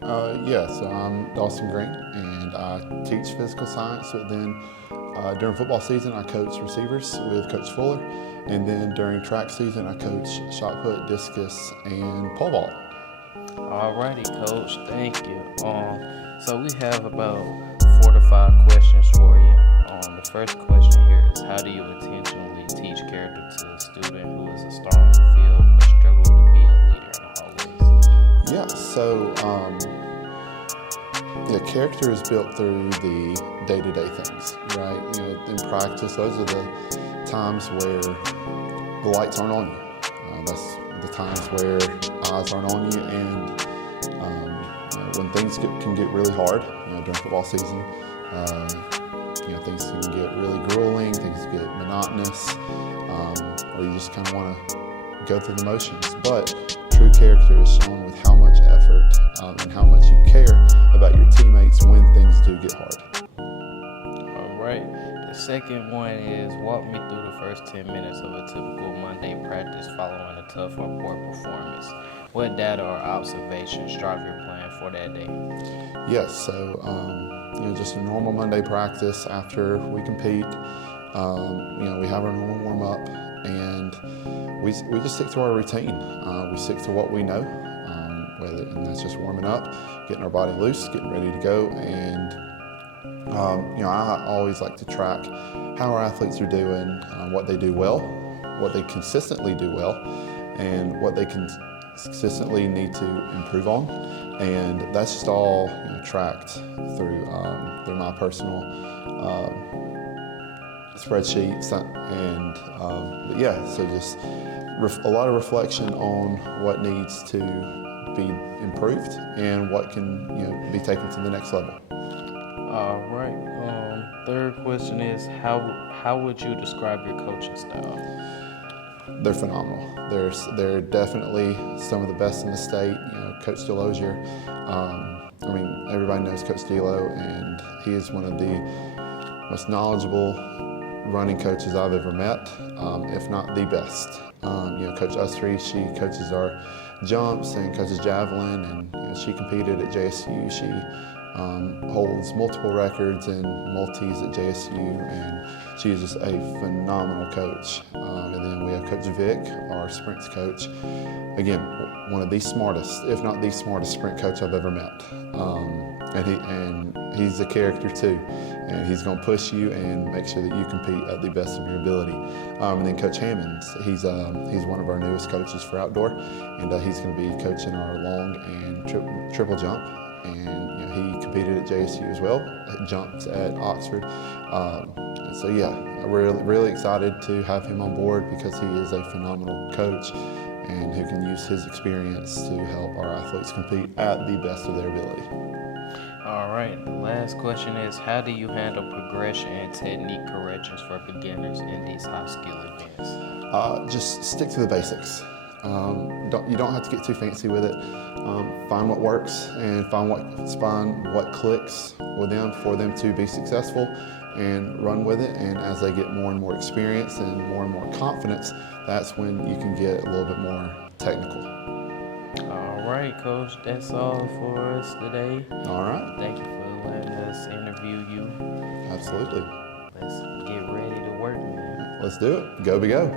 So I'm Dawson Green, and I teach physical science. But then during football season, I coach receivers with Coach Fuller, and then during track season, I coach shot put, discus, and pole vault. Alrighty, Coach. Thank you. So we have about 4 to 5 questions for you. The first question here is: how do you intentionally teach character to a student who is a star on the field but struggle to be a leader in the hallways? Character is built through the day-to-day things, right? In practice, those are the times where the lights aren't on you. That's the times where eyes aren't on you, and when things can get really hard, during football season, things can get really grueling, things get monotonous, or you just kind of want to go through the motions. But true character is shown with how much effort and how much you care about your teammates when things do get hard. All right. The second one is: walk me through the first 10 minutes of a typical Monday practice following a tough or poor performance. What data or observations drive your plan for that day? Yes, so just a normal Monday practice after we compete. We have our normal warm up, and we just stick to our routine. We stick to what we know, and that's just warming up, getting our body loose, getting ready to go. And I always like to track how our athletes are doing, what they do well, what they consistently do well, and what they consistently need to improve on. And that's just all tracked through my personal spreadsheets. And so just a lot of reflection on what needs to be improved and what can be taken to the next level. All right. Third question is: how would you describe your coaching style? They're phenomenal. They're definitely some of the best in the state. Coach Delosier. Everybody knows Coach Delo, and he is one of the most knowledgeable running coaches I've ever met, if not the best. Coach Usry, she coaches our jumps and coaches javelin, and she competed at JSU. She holds multiple records and multis at JSU, and she is just a phenomenal coach. And then we have Coach Vic, our sprints coach. Again, one of the smartest, if not the smartest sprint coach I've ever met. And he's a character too, and he's going to push you and make sure that you compete at the best of your ability. And then Coach Hammonds, he's one of our newest coaches for outdoor, and he's going to be coaching our long and triple jump. And he competed at JSU as well, jumped at Oxford. We're really excited to have him on board because he is a phenomenal coach and who can use his experience to help our athletes compete at the best of their ability. All right. The last question is: how do you handle progression and technique corrections for beginners in these high skill events? Just stick to the basics. You don't have to get too fancy with it. Find what works and find what clicks with them for them to be successful, and run with it. And as they get more and more experience and more confidence, that's when you can get a little bit more technical. All right, Coach. That's all for us today. All right. Thank you for letting us interview you. Absolutely. Let's get ready to work, man. Let's do it. Go, be go.